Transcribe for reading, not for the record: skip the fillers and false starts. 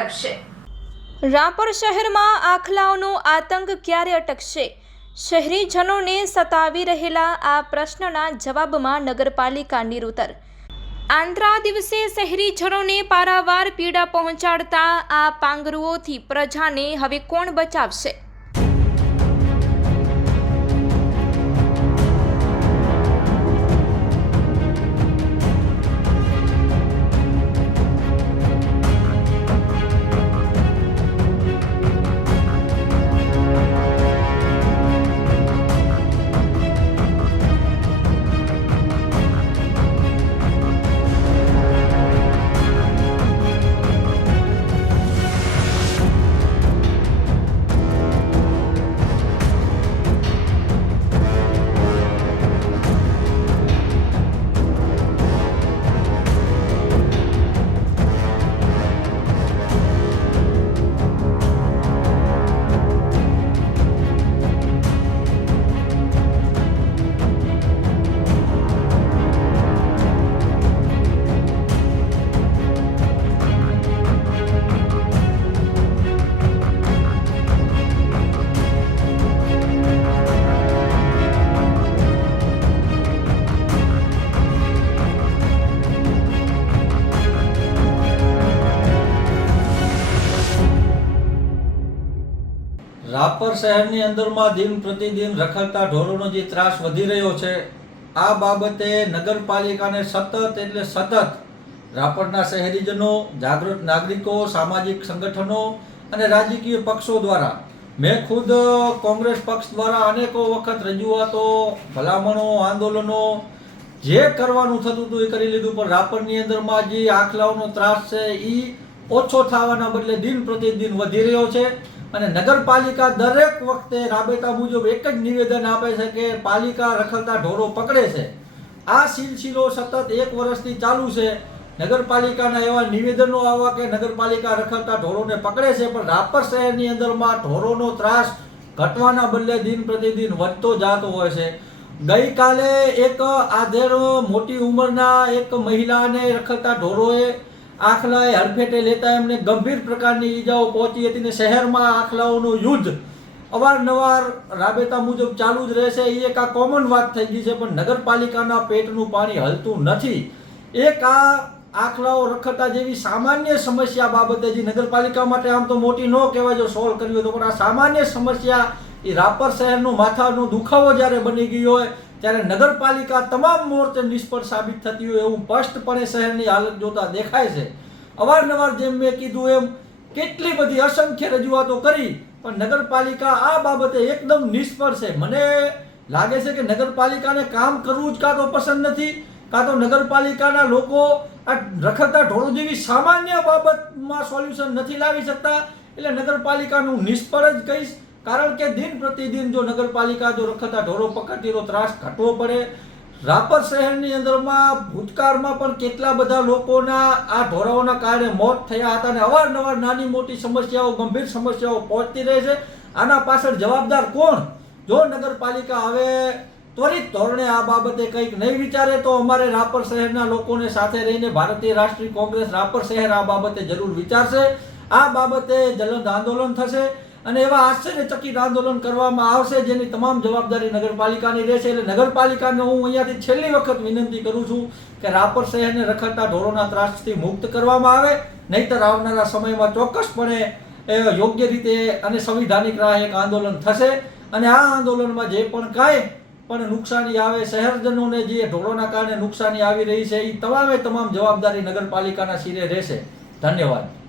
અટકશે? રાપર શહેરમાં આખલાઓનો આતંક ક્યારે અટકશે? શહેરીજનોને સતાવી રહેલા આ પ્રશ્નના જવાબમાં નગરપાલિકા નિરુત્તર. આંદ્રા દિવસે શહેરીજનોને પારાવાર પીડા પહોંચાડતા આ પાંગરુઓથી પ્રજાને હવે કોણ બચાવશે? રાપર શહેરની અંદરમાં દિન પ્રતિદિન રખડતા ઢોરોનો જે ત્રાસ વધી રહ્યો છે, આ બાબતે નગરપાલિકાને સતત રાપરના શહેરીજનો, જાગૃત નાગરિકો, સામાજિક સંગઠનો અને રાજકીય પક્ષો દ્વારા, મેં ખુદ કોંગ્રેસ પક્ષ દ્વારા અનેકો વખત રજૂઆતો, ભલામણો, આંદોલનો જે કરવાનું થતું હતું એ કરી લીધું, પણ રાપરની અંદરમાં જે આખલાઓનો ત્રાસ છે એ ઓછો થવાના બદલે દિન પ્રતિદિન વધી રહ્યો છે. અને નગરપાલિકા દરેક વખતે રાબેતા મુજબ એક જ નિવેદન આપે છે કે પાલિકા રખડતા ઢોરો પકડે છે. આ સિલસિલો સતત 1 વર્ષથી ચાલુ છે. નગરપાલિકાના એવા નિવેદનો આવવા કે નગરપાલિકા રખડતા ઢોરોને પકડે છે, પણ રાપર શહેરની અંદરમાં ઢોરોનો ત્રાસ ઘટવાના બદલે દિન પ્રતિદિન વધતો જતો હોય છે. ગઈકાલે એક આધેડ મોટી ઉંમરના એક મહિલાને રખડતા ઢોરોએ આખલાએ હડફેટે લેતા એમને ગંભીર પ્રકારની ઈજાઓ પહોંચી હતી ને શહેરમાં આખલાઓનું યુદ્ધ અવારનવાર રાબેતા મુજબ ચાલુ જ રહેશે એ એક આ કોમન વાત થઈ ગઈ છે, પણ નગરપાલિકાના પેટનું પાણી હલતું નથી. એક આ આખલાઓ રખડતા જેવી સામાન્ય સમસ્યા બાબતે જે નગરપાલિકા માટે આમ તો મોટી ન કહેવાય જો સોલ્વ કરવી હોય તો, પણ આ સામાન્ય સમસ્યા એ રાપર શહેરનો માથાનો દુખાવો જ્યારે બની ગયો હોય ત્યારે નગરપાલિકા તમામ મોરચે નિષ્ફળ સાબિત થતી હોય એવું સ્પષ્ટપણે શહેરની હાલત જોતા દેખાય છે. અવારનવાર જેમ મેં કીધું એમ કેટલી બધી અસંખ્ય રજૂઆતો કરી, પણ નગરપાલિકા આ બાબતે એકદમ નિષ્ફળ છે. મને લાગે છે કે નગરપાલિકાને કામ કરવું જ કાં તો પસંદ નથી, કાં તો નગરપાલિકાના લોકો આ રખડતા ઢોરો જેવી સામાન્ય બાબતમાં સોલ્યુશન નથી લાવી શકતા. એટલે નગરપાલિકાનું નિષ્ફળ જ કહીશ, કારણ કે દિન પ્રતિદિન જો નગરપાલિકા જો રખડતા ઢોરો પકડતી તો ત્રાસ ઘટવો પડે. રાપર શહેરની અંદરમાં ભૂતકાળમાં પણ કેટલા બધા લોકોના આ ઢોરાઓના કારણે મોત થયા હતા અને અવારનવાર નાની મોટી સમસ્યાઓ, ગંભીર સમસ્યાઓ પહોંચતી રહે છે. આના પાછળ જવાબદાર કોણ? જો નગરપાલિકા હવે ત્વરિત ધોરણે આ બાબતે કંઈક નહીં વિચારે તો અમારે રાપર શહેરના લોકોને સાથે રહીને ભારતીય રાષ્ટ્રીય કોંગ્રેસ રાપર શહેર આ બાબતે જરૂર વિચારશે. આ બાબતે જલદ આંદોલન થશે અને એવા આશ્ચર્યચકિત આંદોલન કરવામાં આવશે જેની તમામ જવાબદારી નગરપાલિકાની રહેશે. એટલે નગરપાલિકાને હું અહીંયાથી છેલ્લી વખત વિનંતી કરું છું કે રાપર શહેરને રખડતા ઢોરોના ત્રાસથી મુક્ત કરવામાં આવે, નહીંતર આવનારા સમયમાં ચોક્કસપણે યોગ્ય રીતે અને સંવિધાનિક રાહ એક આંદોલન થશે. અને આ આંદોલનમાં જે પણ કાંઈ પણ નુકસાની આવે, શહેરજનોને જે ઢોરોના કારણે નુકસાની આવી રહી છે એ તમામ જવાબદારી નગરપાલિકાના શિરે રહેશે. ધન્યવાદ.